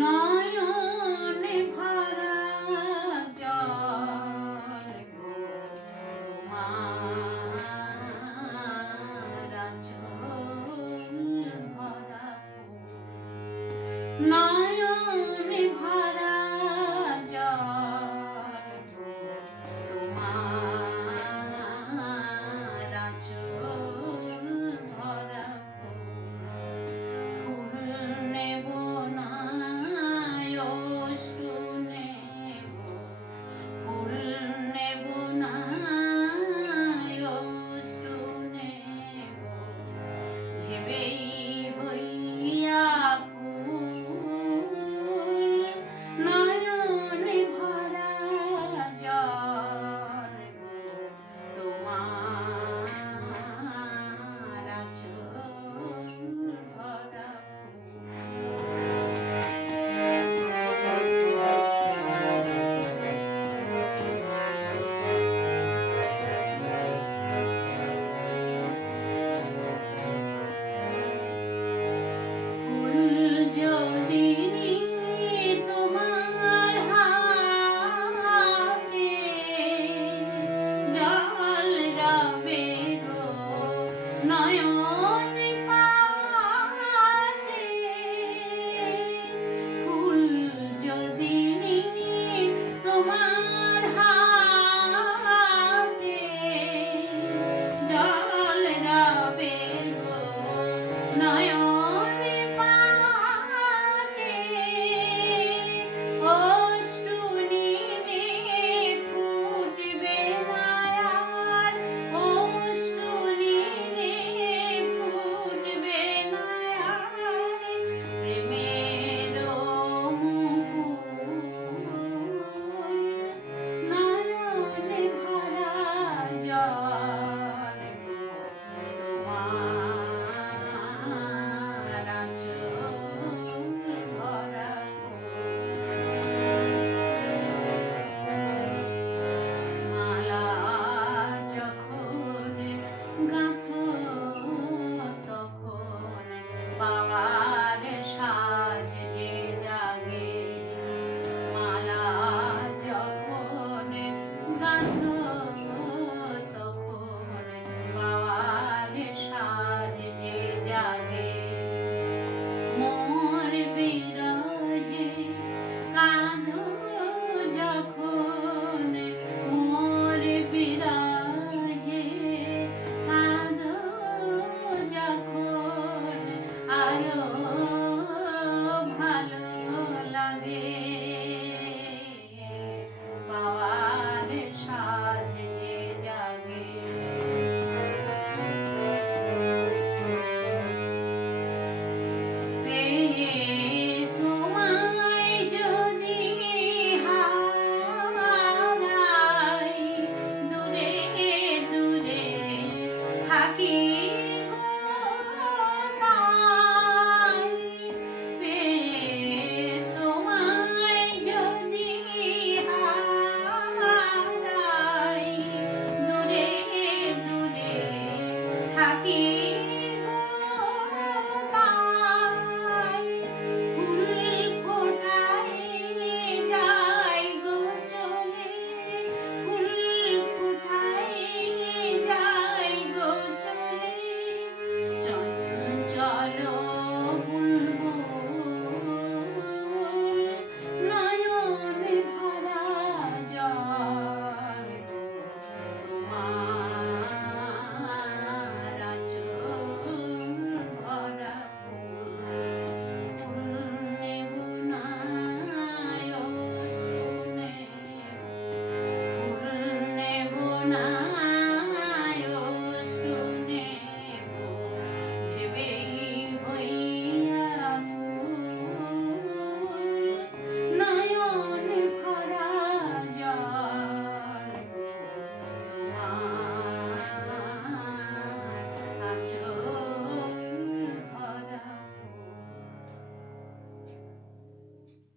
নয়নে ভরা জল গো তোমার আঁচল ভরা ফুল। নয়নে ভরা জল গো তোমার আঁচল ভরা ফুল। নেব না অশ্রু নেব, ফুল নেব না অশ্রু নেব, ভেবেই হইয়া কুল। নয়নে ভরা জল গো তোমার আঁচল ভরা ফুল। যদি তোমার হাতে জল রবে গো নয়ন পাতে, ফুল যদি তোমার হাতে জল রবে গো নয়ন পাতে, অশ্রু নীলে ফুটবে না আর, অশ্রু নীলে ফুটবে না আর, প্রেমের মুকুল। নয়নে ভরা জল গো তোমার আঁচল ভরা ফুল। মালা যখন গাঁথো তখন পাওয়ার